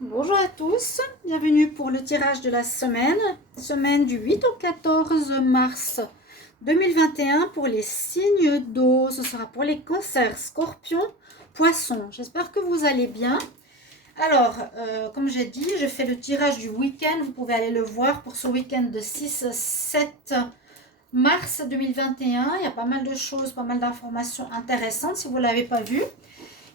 Bonjour à tous, bienvenue pour le tirage de la semaine du 8 au 14 mars 2021 pour les signes d'eau. Ce sera pour les cancers, scorpions, poissons. J'espère que vous allez bien. Alors, comme j'ai dit, je fais le tirage du week-end. Vous pouvez aller le voir pour ce week-end de 6-7 mars 2021. Il y a pas mal de choses, pas mal d'informations intéressantes si vous ne l'avez pas vu.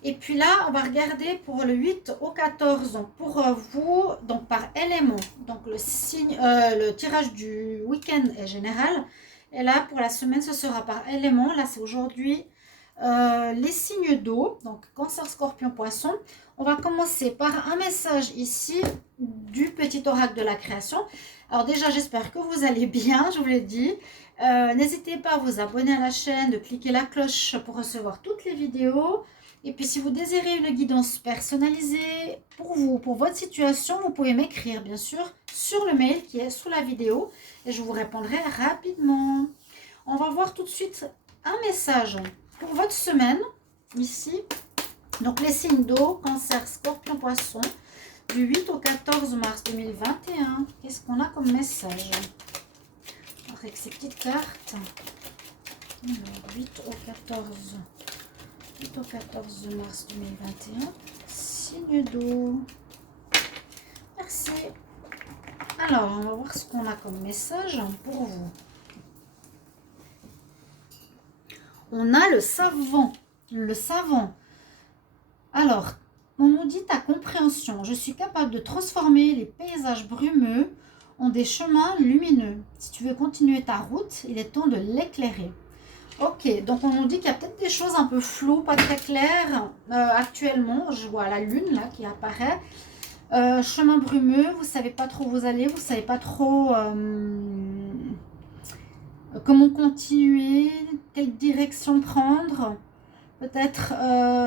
Et puis là, on va regarder pour le 8 au 14, donc pour vous, donc par élément. Donc le tirage du week-end est général. Et là, pour la semaine, ce sera par élément. Là, c'est aujourd'hui les signes d'eau, donc cancer, scorpion, poisson. On va commencer par un message ici du petit oracle de la création. Alors déjà, j'espère que vous allez bien, je vous l'ai dit. N'hésitez pas à vous abonner à la chaîne, de cliquer la cloche pour recevoir toutes les vidéos. Et puis si vous désirez une guidance personnalisée pour vous, pour votre situation, vous pouvez m'écrire bien sûr sur le mail qui est sous la vidéo et je vous répondrai rapidement. On va voir tout de suite un message pour votre semaine ici. Donc les signes d'eau, cancer, scorpion, poisson, du 8 au 14 mars 2021. Qu'est-ce qu'on a comme message avec ces petites cartes? Alors, 8 au 14 au 14 mars 2021, signe d'eau. Merci. Alors, on va voir ce qu'on a comme message pour vous. On a le savant. Le savant. Alors, on nous dit ta compréhension. Je suis capable de transformer les paysages brumeux en des chemins lumineux. Si tu veux continuer ta route, il est temps de l'éclairer. Ok, donc on nous dit qu'il y a peut-être des choses un peu floues, pas très claires actuellement. Je vois la lune là qui apparaît. Chemin brumeux, vous ne savez pas trop où vous allez, vous ne savez pas trop comment continuer, quelle direction prendre. Peut-être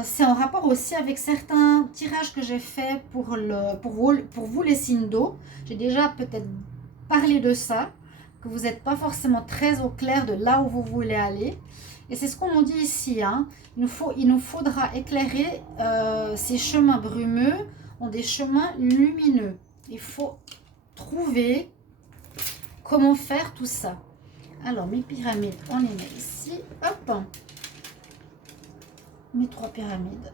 c'est en rapport aussi avec certains tirages que j'ai fait pour vous les signes d'eau. J'ai déjà peut-être parlé de ça, que vous n'êtes pas forcément très au clair de là où vous voulez aller. Et c'est ce qu'on nous dit ici. Hein. Il nous faudra éclairer ces chemins brumeux en des chemins lumineux. Il faut trouver comment faire tout ça. Alors, mes pyramides, on les met ici. Hop. Mes 3 pyramides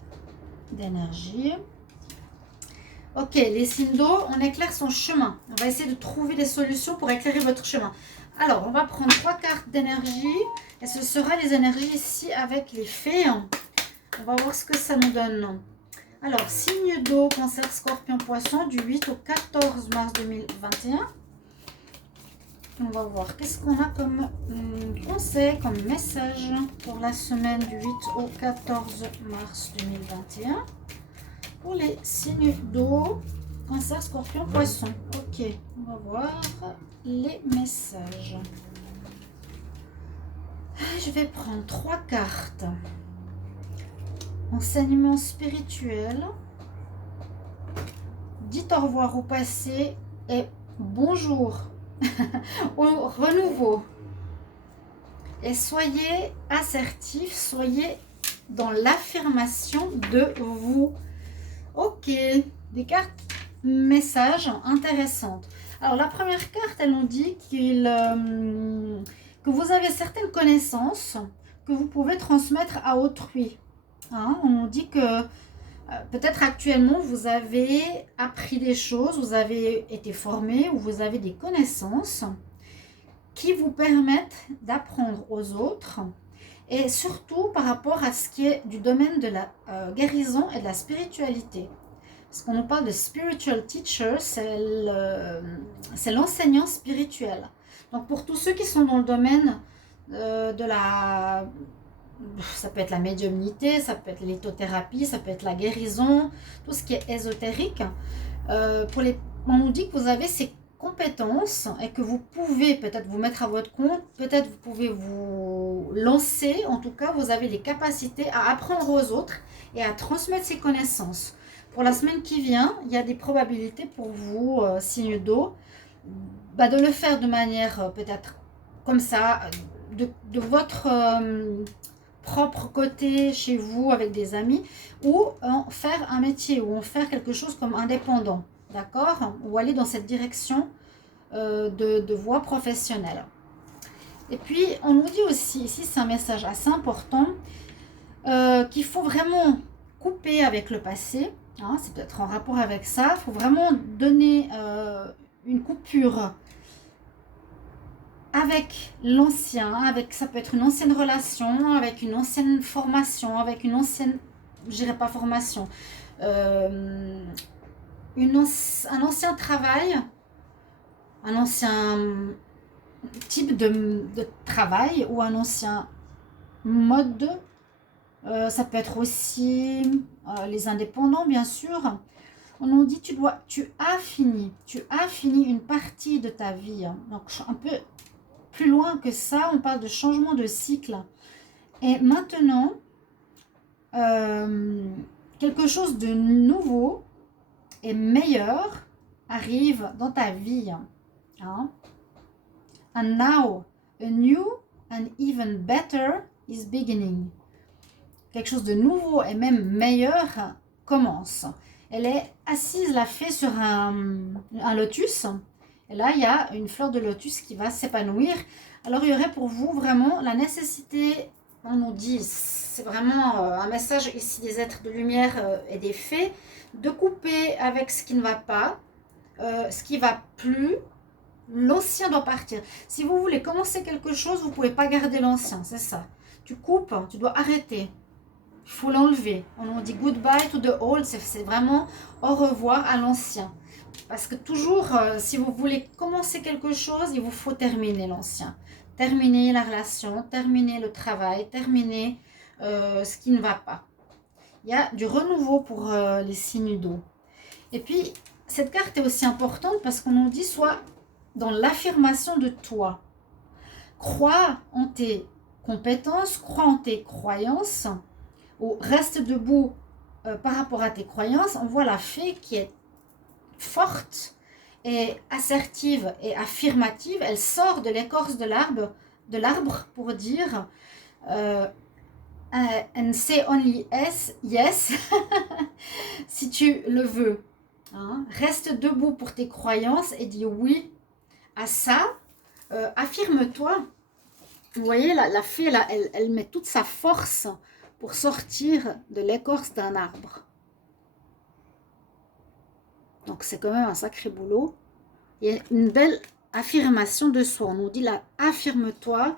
d'énergie. Ok, les signes d'eau, on éclaire son chemin. On va essayer de trouver des solutions pour éclairer votre chemin. Alors, on va prendre 3 cartes d'énergie. Et ce sera les énergies ici avec les fées. On va voir ce que ça nous donne. Alors, signe d'eau, cancer, scorpion, poisson, du 8 au 14 mars 2021. On va voir qu'est-ce qu'on a comme conseil, comme message pour la semaine du 8 au 14 mars 2021. Pour les signes d'eau, cancer, scorpion, poisson. Ok, on va voir les messages. Je vais prendre 3 cartes. Enseignement spirituel. Dites au revoir au passé et bonjour au renouveau. Et soyez assertif, soyez dans l'affirmation de vous. Ok, des cartes messages intéressantes. Alors la première carte, elle nous dit que vous avez certaines connaissances que vous pouvez transmettre à autrui. Hein, on nous dit que peut-être actuellement vous avez appris des choses, vous avez été formé ou vous avez des connaissances qui vous permettent d'apprendre aux autres et surtout par rapport à ce qui est du domaine de la guérison et de la spiritualité. Parce qu'on nous parle de spiritual teacher, c'est l'enseignant spirituel. Donc pour tous ceux qui sont dans le domaine de la... Ça peut être la médiumnité, ça peut être lithothérapie, ça peut être la guérison, tout ce qui est ésotérique. On nous dit que vous avez ces compétences et que vous pouvez peut-être vous mettre à votre compte, peut-être vous pouvez vous lancer, en tout cas vous avez les capacités à apprendre aux autres et à transmettre ces connaissances. Pour la semaine qui vient, il y a des probabilités pour vous, signes d'eau, de le faire de manière peut-être comme ça, de votre propre côté chez vous avec des amis, ou en faire un métier, ou en faire quelque chose comme indépendant, d'accord? Ou aller dans cette direction de voie professionnelle. Et puis, on nous dit aussi, ici c'est un message assez important, qu'il faut vraiment couper avec le passé, hein, c'est peut-être en rapport avec ça, il faut vraiment donner une coupure avec l'ancien, avec, ça peut être une ancienne relation, avec une ancienne formation, avec une ancienne, je dirais pas formation, un ancien travail, un ancien type de travail ou un ancien mode. Ça peut être aussi les indépendants, bien sûr. On nous dit tu as fini une partie de ta vie. Donc un peu plus loin que ça, on parle de changement de cycle. Et maintenant, quelque chose de nouveau et meilleur arrive dans ta vie. Hein? And now, a new and even better is beginning. Quelque chose de nouveau et même meilleur commence. Elle est assise, la fée, sur un lotus. Et là, il y a une fleur de lotus qui va s'épanouir. Alors, il y aurait pour vous vraiment la nécessité, on nous dit, c'est vraiment un message ici des êtres de lumière et des fées, de couper avec ce qui ne va pas, ce qui ne va plus. L'ancien doit partir. Si vous voulez commencer quelque chose, vous ne pouvez pas garder l'ancien, c'est ça. Tu coupes, tu dois arrêter. Il faut l'enlever. On dit goodbye to the old, c'est vraiment au revoir à l'ancien. Parce que toujours, si vous voulez commencer quelque chose, il vous faut terminer l'ancien. Terminer la relation, terminer le travail, terminer ce qui ne va pas. Il y a du renouveau pour les signes d'eau. Et puis, cette carte est aussi importante parce qu'on nous dit soit dans l'affirmation de toi. Crois en tes compétences, crois en tes croyances, ou reste debout par rapport à tes croyances. On voit la fée qui est forte et assertive et affirmative. Elle sort de l'écorce de l'arbre pour dire and say only yes si tu le veux. Hein? Reste debout pour tes croyances et dis oui à ça. Affirme-toi. Vous voyez, la fée, là, elle met toute sa force pour sortir de l'écorce d'un arbre. Donc, c'est quand même un sacré boulot. Il y a une belle affirmation de soi. On nous dit là, affirme-toi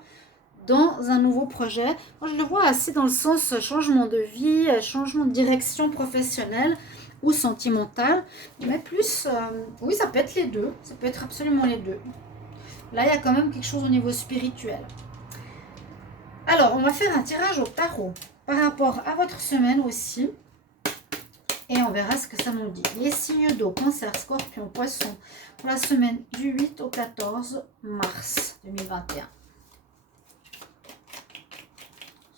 dans un nouveau projet. Moi, je le vois assez dans le sens changement de vie, changement de direction professionnelle ou sentimentale. Mais plus, oui, ça peut être les deux. Ça peut être absolument les deux. Là, il y a quand même quelque chose au niveau spirituel. Alors, on va faire un tirage au tarot par rapport à votre semaine aussi. Et on verra ce que ça nous dit. Les signes d'eau, Cancer, Scorpion, Poisson, pour la semaine du 8 au 14 mars 2021.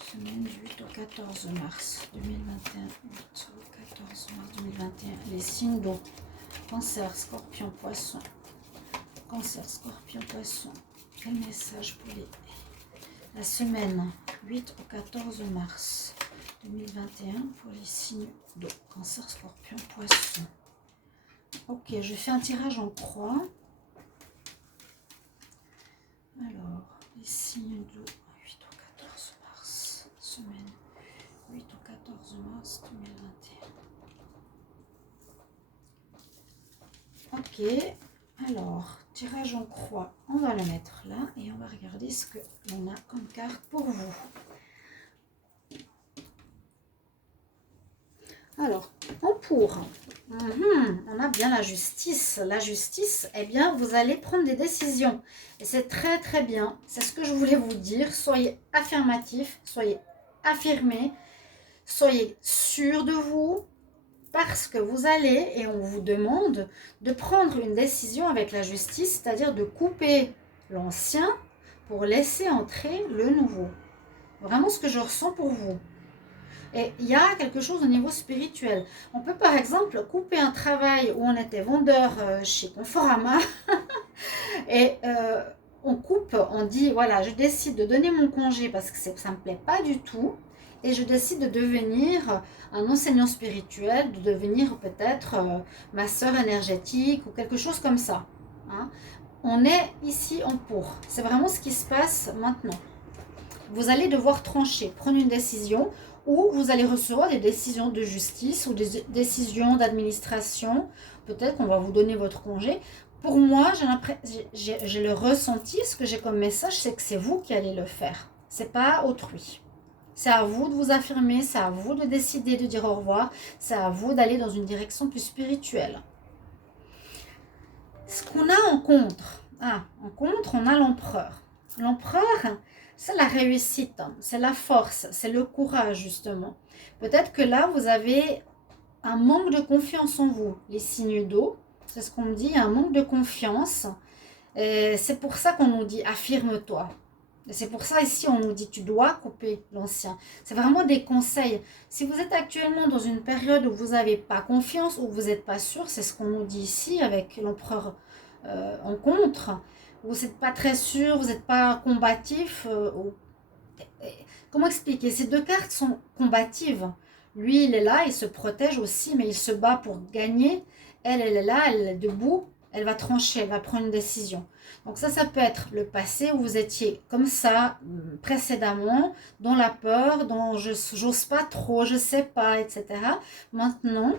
Semaine du 8 au 14 mars 2021. 8 au 14 mars 2021. Les signes d'eau, Cancer, Scorpion, Poisson. Cancer, Scorpion, Poisson. Quel message pour la semaine 8 au 14 mars 2021 pour les signes d'eau, Cancer, Scorpion, Poisson. Ok, je fais un tirage en croix. Alors, les signes d'eau 8 au 14 mars, semaine 8 au 14 mars 2021. Ok, alors, tirage en croix, on va le mettre là et on va regarder ce que l'on a comme carte pour vous. Alors, en pour, on a bien la justice. La justice, eh bien, vous allez prendre des décisions. Et c'est très, très bien. C'est ce que je voulais vous dire. Soyez affirmatifs, soyez affirmés, soyez sûrs de vous. Parce que vous allez, et on vous demande, de prendre une décision avec la justice, c'est-à-dire de couper l'ancien pour laisser entrer le nouveau. Vraiment ce que je ressens pour vous. Et il y a quelque chose au niveau spirituel. On peut par exemple couper un travail où on était vendeur chez Conforama et on coupe, on dit, voilà, je décide de donner mon congé parce que ça ne me plaît pas du tout. Et je décide de devenir un enseignant spirituel, de devenir peut-être ma sœur énergétique ou quelque chose comme ça. Hein. On est ici en pour. C'est vraiment ce qui se passe maintenant. Vous allez devoir trancher, prendre une décision ou vous allez recevoir des décisions de justice ou des décisions d'administration. Peut-être qu'on va vous donner votre congé. Pour moi, j'ai le ressenti, ce que j'ai comme message, c'est que c'est vous qui allez le faire. C'est pas autrui. C'est à vous de vous affirmer, c'est à vous de décider de dire au revoir, c'est à vous d'aller dans une direction plus spirituelle. Ce qu'on a en contre, on a l'empereur. L'empereur, c'est la réussite, c'est la force, c'est le courage justement. Peut-être que là, vous avez un manque de confiance en vous, les signes d'eau. C'est ce qu'on me dit, un manque de confiance. C'est pour ça qu'on nous dit affirme-toi. C'est pour ça ici on nous dit tu dois couper l'ancien. C'est vraiment des conseils. Si vous êtes actuellement dans une période où vous n'avez pas confiance, où vous n'êtes pas sûr, c'est ce qu'on nous dit ici avec l'empereur en contre. Vous n'êtes pas très sûr, vous n'êtes pas combatif. Comment expliquer? Ces deux cartes sont combatives. Lui il est là, il se protège aussi, mais il se bat pour gagner. Elle est là, elle est debout. Elle va trancher, elle va prendre une décision. Donc ça peut être le passé où vous étiez comme ça précédemment, dans la peur, dans j'ose pas trop, je sais pas, etc. Maintenant,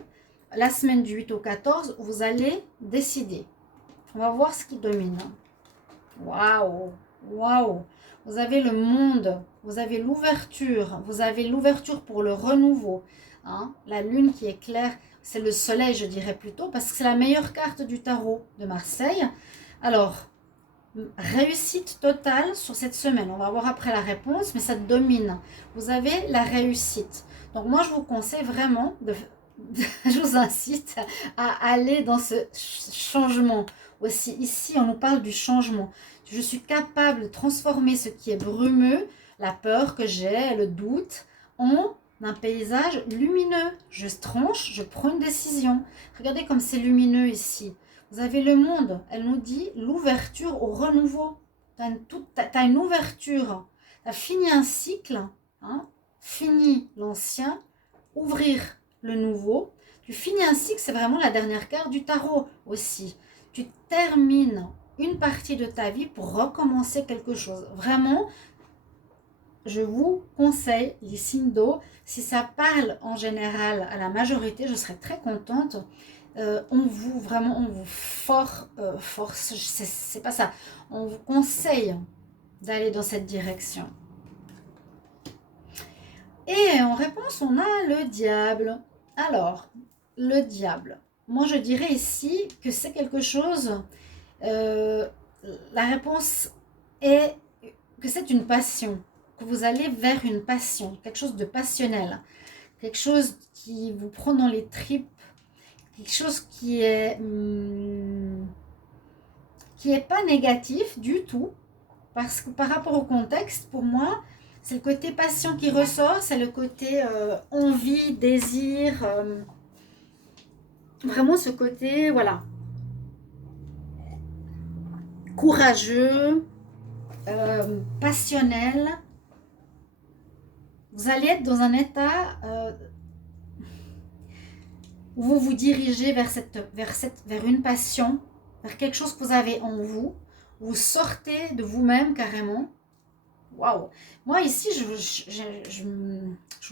la semaine du 8 au 14, vous allez décider. On va voir ce qui domine. Waouh, waouh. Vous avez le monde, vous avez l'ouverture pour le renouveau. Hein? La lune qui est claire, c'est le soleil, je dirais plutôt, parce que c'est la meilleure carte du tarot de Marseille. Alors, réussite totale sur cette semaine. On va voir après la réponse, mais ça domine. Vous avez la réussite. Donc moi, je vous conseille vraiment, je vous incite à aller dans ce changement. Aussi, ici, on nous parle du changement. Je suis capable de transformer ce qui est brumeux, la peur que j'ai, le doute, en un paysage lumineux. Je tranche, je prends une décision. Regardez comme c'est lumineux ici. Vous avez le monde. Elle nous dit l'ouverture au renouveau. Tu as une ouverture. Tu as fini un cycle, hein, fini l'ancien, ouvrir le nouveau. Tu finis un cycle, c'est vraiment la dernière carte du tarot aussi. Tu termines une partie de ta vie pour recommencer quelque chose. Vraiment, je vous conseille les signes d'eau. Si ça parle en général à la majorité, je serais très contente. On vous force, c'est pas ça. On vous conseille d'aller dans cette direction. Et en réponse, on a le diable. Alors, le diable. Moi, je dirais ici que c'est quelque chose... la réponse est que c'est une passion, que vous allez vers une passion, quelque chose de passionnel, quelque chose qui vous prend dans les tripes, quelque chose qui est pas négatif du tout, parce que par rapport au contexte, pour moi, c'est le côté passion qui ressort, c'est le côté envie, désir, vraiment ce côté, voilà, courageux, passionnel. Vous allez être dans un état où vous vous dirigez vers une passion, vers quelque chose que vous avez en vous. Vous sortez de vous-même carrément. Waouh! Moi ici, je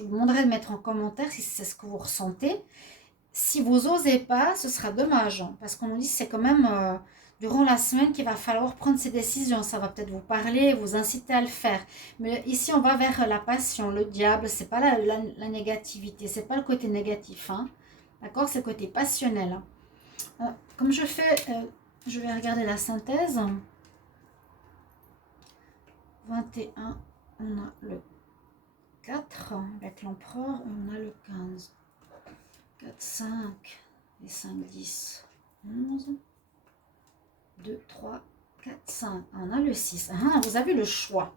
vous demanderai de mettre en commentaire si c'est ce que vous ressentez. Si vous n'osez pas, ce sera dommage, parce qu'on nous dit que c'est quand même durant la semaine qu'il va falloir prendre ces décisions. Ça va peut-être vous parler, vous inciter à le faire. Mais ici, on va vers la passion, le diable. C'est pas la négativité, c'est pas le côté négatif. Hein. D'accord? C'est le côté passionnel. Comme je vais regarder la synthèse. 21, on a le 4 avec l'empereur et on a le 15. 4, 5 et 5, 10, 11, 2, 3, 4, 5. On a le 6. Ah, vous avez le choix.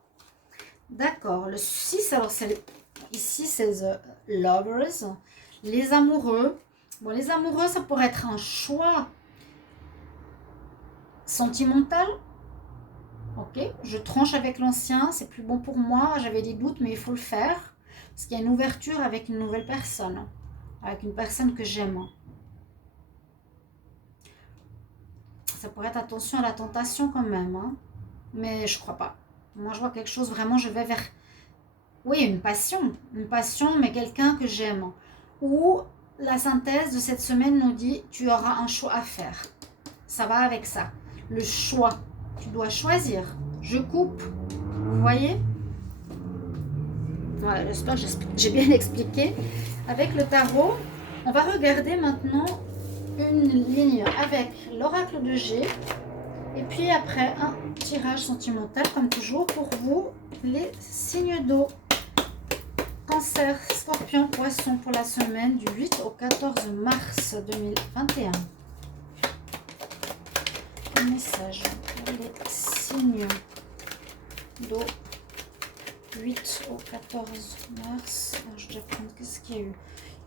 D'accord. Le 6, alors ici, c'est The Lovers. Les amoureux. Bon, les amoureux, ça pourrait être un choix sentimental. Donc, Ok, je tranche avec l'ancien, c'est plus bon pour moi, j'avais des doutes, mais il faut le faire. Parce qu'il y a une ouverture avec une nouvelle personne, avec une personne que j'aime. Ça pourrait être attention à la tentation quand même, hein. Mais je crois pas. Moi, je vois quelque chose, vraiment, je vais vers... Oui, une passion, mais quelqu'un que j'aime. Ou la synthèse de cette semaine nous dit, tu auras un choix à faire. Ça va avec ça. Le choix, tu dois choisir. Je coupe, vous voyez? Voilà, j'espère que j'ai bien expliqué. Avec le tarot, on va regarder maintenant une ligne avec l'oracle de G. Et puis après, un tirage sentimental, comme toujours, pour vous, les signes d'eau. Cancer, Scorpion, Poisson pour la semaine du 8 au 14 mars 2021. Un message pour les signes d'eau 8 au 14 mars. Alors, je vais prendre qu'est-ce qu'il y a eu.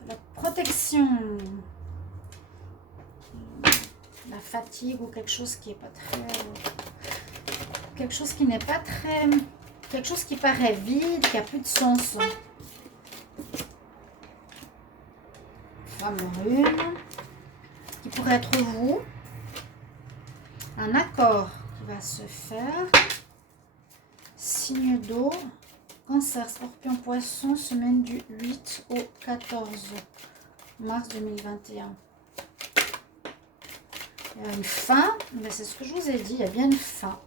La protection, la fatigue ou quelque chose qui est pas très... quelque chose qui n'est pas très... quelque chose qui paraît vide, qui a plus de sens. Femme rune, qui pourrait être vous. Un accord qui va se faire. Signe d'eau. Cancer, Scorpion, Poisson, semaine du 8 au 14 mars 2021. Il y a une fin, mais c'est ce que je vous ai dit, il y a bien une fin.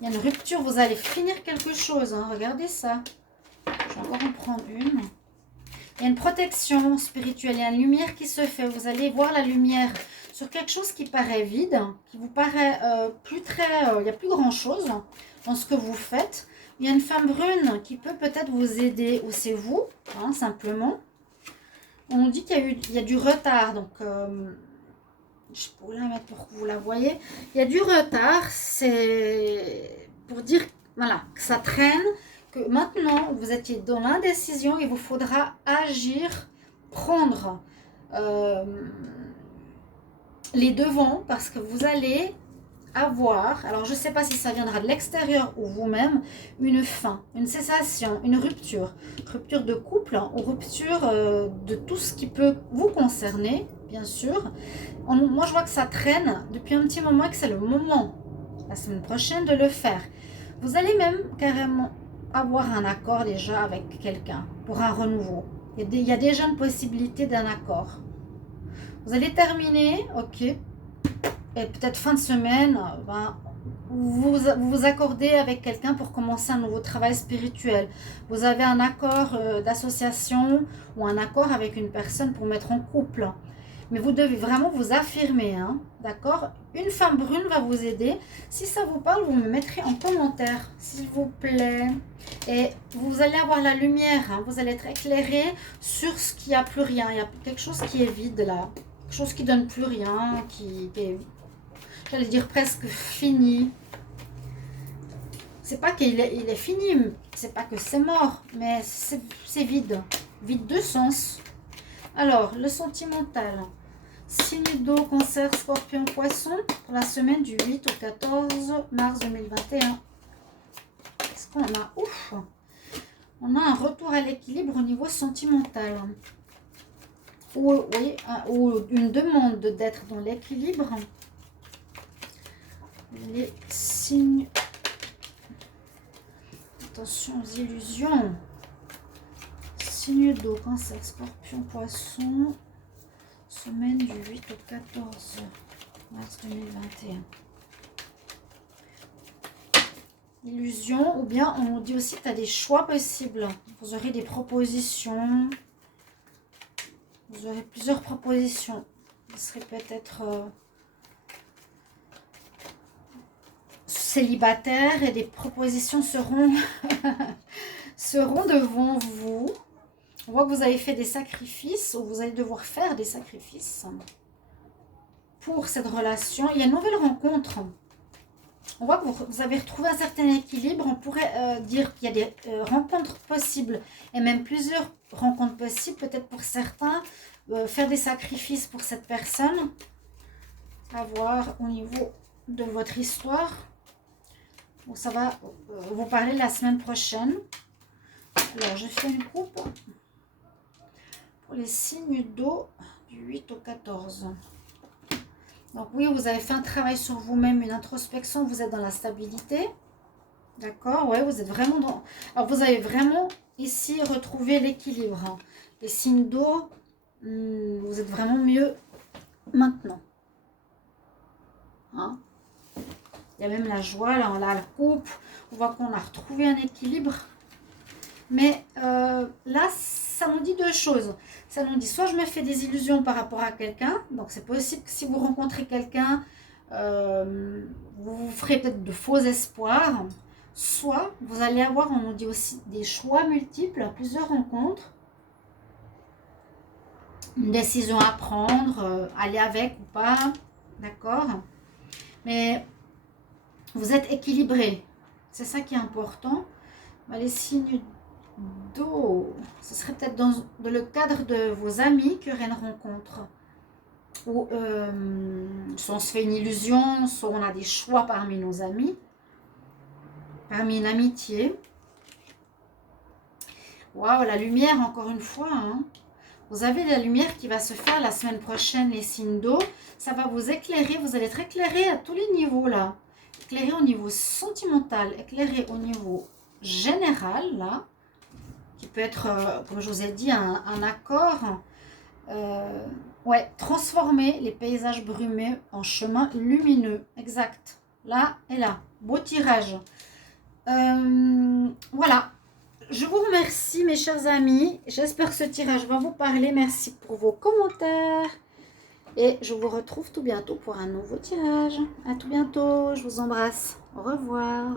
Il y a une rupture, vous allez finir quelque chose, hein, regardez ça. Je vais encore en prendre une. Il y a une protection spirituelle, il y a une lumière qui se fait. Vous allez voir la lumière sur quelque chose qui paraît vide, qui vous paraît plus très... il n'y a plus grand-chose dans ce que vous faites. Il y a une femme brune qui peut peut-être vous aider, ou c'est vous, hein, simplement. On dit qu'il y a du retard, donc je pourrais la mettre pour que vous la voyez. Il y a du retard, c'est pour dire voilà, que ça traîne, que maintenant vous étiez dans l'indécision, il vous faudra agir, prendre les devants, parce que vous allez avoir, alors je ne sais pas si ça viendra de l'extérieur ou vous-même, une fin, une cessation, une rupture de couple, hein, ou rupture de tout ce qui peut vous concerner, bien sûr. Moi je vois que ça traîne depuis un petit moment et que c'est le moment, la semaine prochaine, de le faire. Vous allez même carrément avoir un accord déjà avec quelqu'un pour un renouveau. Il y a déjà une possibilité d'un accord. Vous allez terminer, ok, et peut-être fin de semaine, vous accordez avec quelqu'un pour commencer un nouveau travail spirituel. Vous avez un accord d'association ou un accord avec une personne pour mettre en couple. Mais vous devez vraiment vous affirmer, hein, d'accord? Une femme brune va vous aider. Si ça vous parle, vous me mettrez en commentaire, s'il vous plaît. Et vous allez avoir la lumière, hein, vous allez être éclairé sur ce qui n'a plus rien. Il y a quelque chose qui est vide là, quelque chose qui donne plus rien, qui est, j'allais dire, presque fini. C'est pas qu'il est fini, c'est pas que c'est mort, mais c'est vide. Vide de sens. Alors, le sentimental. Signe d'eau, Cancer, Scorpion, Poisson pour la semaine du 8 au 14 mars 2021. Est-ce qu'on a... Ouf! On a un retour à l'équilibre au niveau sentimental. Ou, oui, ou une demande d'être dans l'équilibre. Les signes... Attention aux illusions. Signe d'eau, Cancer, Scorpion, Poisson. Semaine du 8 au 14 mars 2021. Illusion, ou bien on nous dit aussi que tu as des choix possibles. Vous aurez des propositions. Vous aurez plusieurs propositions. Vous serez peut-être célibataire et des propositions seront, seront devant vous. On voit que vous avez fait des sacrifices, ou vous allez devoir faire des sacrifices pour cette relation. Il y a une nouvelle rencontre. On voit que vous avez retrouvé un certain équilibre. On pourrait dire qu'il y a des rencontres possibles, et même plusieurs rencontres possibles, peut-être pour certains, faire des sacrifices pour cette personne. À voir au niveau de votre histoire. Ça va vous parler la semaine prochaine. Alors, je fais une coupe pour les signes d'eau du 8 au 14. Donc oui, vous avez fait un travail sur vous-même, une introspection, vous êtes dans la stabilité. D'accord, ouais, vous êtes vraiment dans... Alors, vous avez vraiment ici retrouvé l'équilibre. Hein. Les signes d'eau, vous êtes vraiment mieux maintenant. Hein. Il y a même la joie, là, on a la coupe. On voit qu'on a retrouvé un équilibre. Mais là, ça nous dit deux choses. Ça nous dit soit je me fais des illusions par rapport à quelqu'un. Donc, c'est possible que si vous rencontrez quelqu'un, vous vous ferez peut-être de faux espoirs. Soit vous allez avoir, on nous dit aussi, des choix multiples, plusieurs rencontres. Une décision à prendre, aller avec ou pas. D'accord? Mais vous êtes équilibré. C'est ça qui est important. Les signes d'eau, ce serait peut-être dans le cadre de vos amis qu'il y aurait une rencontre. Ou soit on se fait une illusion, soit on a des choix parmi nos amis, parmi une amitié. Waouh, la lumière encore une fois. Hein. Vous avez la lumière qui va se faire la semaine prochaine, les signes d'eau. Ça va vous éclairer, vous allez être éclairé à tous les niveaux là. Éclairé au niveau sentimental, éclairé au niveau général là. Qui peut être, comme je vous ai dit, un accord. Ouais, transformer les paysages brumés en chemin lumineux. Exact. Là et là. Beau tirage. Voilà. Je vous remercie, mes chers amis. J'espère que ce tirage va vous parler. Merci pour vos commentaires. Et je vous retrouve tout bientôt pour un nouveau tirage. À tout bientôt. Je vous embrasse. Au revoir.